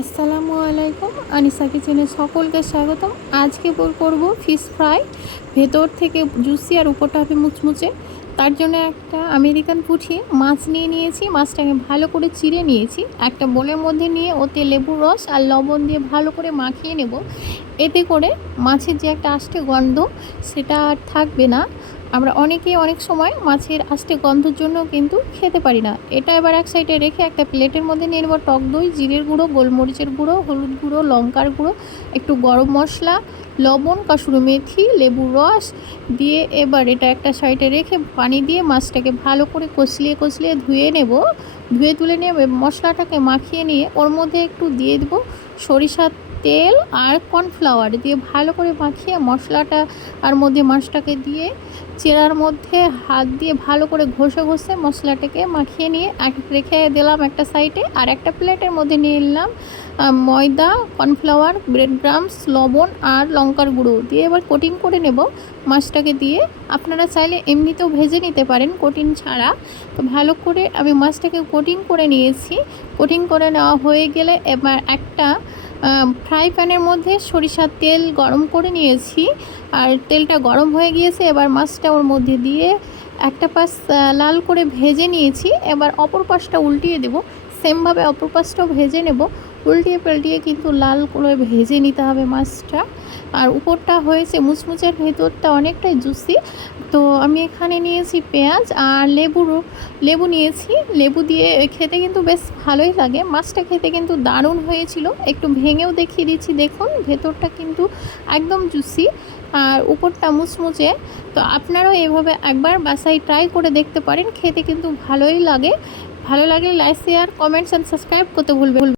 আসসালামু আলাইকুম। আনিসা কিচেনে সকলকে স্বাগতম। আজকে করব ফিশ ফ্রাই ভেতর থেকে জুসি আর উপরটা হবে মুচমুচে। তার জন্য একটা আমেরিকান পুঁটি মাছ নিয়ে নিয়েছি। মাছটাকে ভালো করে চিড়ে নিয়েছি। একটা বোলের মধ্যে নিয়ে ওতে লেবুর রস আর লবণ দিয়ে ভালো করে মাখিয়ে নেব। এতে করে মাছের যে একটা আষ্টে গন্ধ, সেটা আর থাকবে না। আমরা অনেকেই অনেক সময় মাছের আষ্টে গন্ধর জন্য কিন্তু খেতে পারি না। এটা এবার এক সাইডে রেখে একটা প্লেটের মধ্যে নিয়ে নেব টক দই, জিরের গুঁড়ো, গোলমরিচের গুঁড়ো, হলুদ গুঁড়ো, লঙ্কার গুঁড়ো, একটু গরম মশলা, লবণ কাসুরি মেথি, লেবুর রস দিয়ে এবার এটা একটা সাইডে রেখে পানি দিয়ে মাছটাকে ভালো করে কষলিয়ে কষলিয়ে ধুয়ে নেব। ধুয়ে তুলে নিয়ে মশলাটাকে মাখিয়ে নিয়ে ওর মধ্যে একটু দিয়ে দেবো সরিষার তেল আর কর্নফ্লাওয়ার দিয়ে ভালো করে মাখিয়ে মশলাটা আর মধ্যে মাছটাকে দিয়ে চেরার মধ্যে হাত দিয়ে ভালো করে ঘষে ঘষে মশলাটাকে মাখিয়ে নিয়ে এক রেখে দিলাম একটা সাইডে আর একটা প্লেটের মধ্যে নিয়ে নিলাম ময়দা, কর্নফ্লাওয়ার ব্রেড গ্রামস লবণ আর লঙ্কার গুঁড়ো। দিয়ে এবার কোটিং করে নেব মাছটাকে দিয়ে। আপনারা চাইলে এমনিতেও ভেজে নিতে পারেন কোটিং ছাড়া। তো ভালো করে আমি মাছটাকে কোটিং করে নিয়েছি। কোটিং করে নেওয়া হয়ে গেলে এবার একটা ফ্রাই প্যানের মধ্যে সরিষার তেল গরম করে নিয়েছি। আর তেলটা গরম হয়ে গিয়েছে, এবার মাছটা ওর মধ্যে দিয়ে একটা পাশ লাল করে ভেজে নিয়েছি। এবার অপর পাশটা উল্টিয়ে দেব। সেমভাবে অপর পাশটাও ভেজে নেব। উল্টিয়ে পাল্টিয়ে কিন্তু লাল করে ভেজে নিতে হবে মাছটা। আর উপরটা হয়েছে মুচমুচের ভেতরটা অনেকটাই জুসি। তো আমি এখানে নিয়েছি পেঁয়াজ আর লেবুর লেবু নিয়েছি। লেবু দিয়ে খেতে কিন্তু বেশ ভালোই লাগে। মাছটা খেতে কিন্তু দারুণ হয়েছিল। একটু ভেঙেও দেখিয়ে দিচ্ছি, দেখুন। ভেতরটা কিন্তু একদম জুসি আর উপরটা মুচমুচে। তো আপনারাও এভাবে একবার বাসায় ট্রাই করে দেখতে পারেন। খেতে কিন্তু ভালোই লাগে। ভালো লাগলে like, share, comments and subscribe করতে ভুলবেন